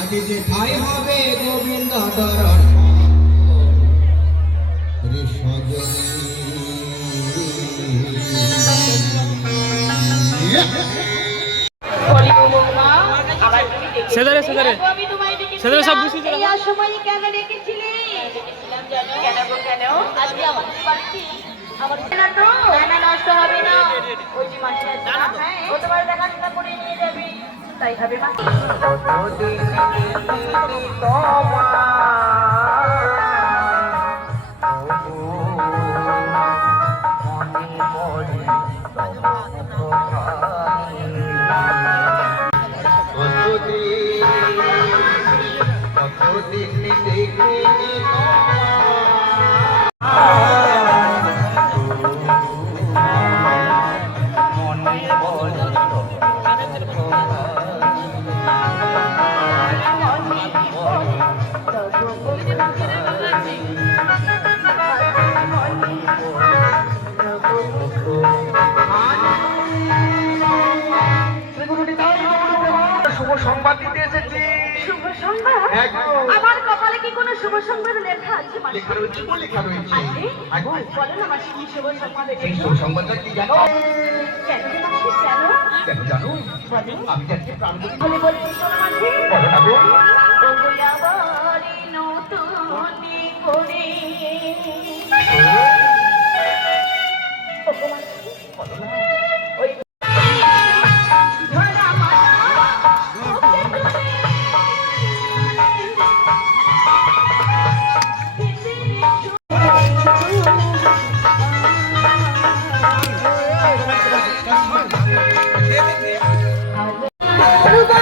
আজ যে ঠাই হবে গোবিন্দ দরণ সেদারে সেদারে সেদারে সব বুঝিয়ে দিলাম। সময় কেন ডেকেছিলে কেন কেন? আজকে আমাদের বাড়িতে আমার না তো না নষ্ট হবে না ওই যে মাসি ও তোমার দেখাশোনা করে নিয়ে যাবে তাই হবে মা কতদিন দেখিনি সংবাদ দিতে এসেছি। শুভ সংবাদ। আমার কপালে কি কোনো শুভ সংবাদ লেখা আছে মাসি? লেখা রয়েছে ও লেখা রয়েছে। বলো না মাসি কি শুভ সংবাদ এই শুভ সংবাদটা কি জানো? কেন জানো? বলো। আমি যাচ্ছি প্রাণবতী বলে বলে শোনো মাসি বলো না গো। ওগো আবারই নতুন করে। ¡Saludos!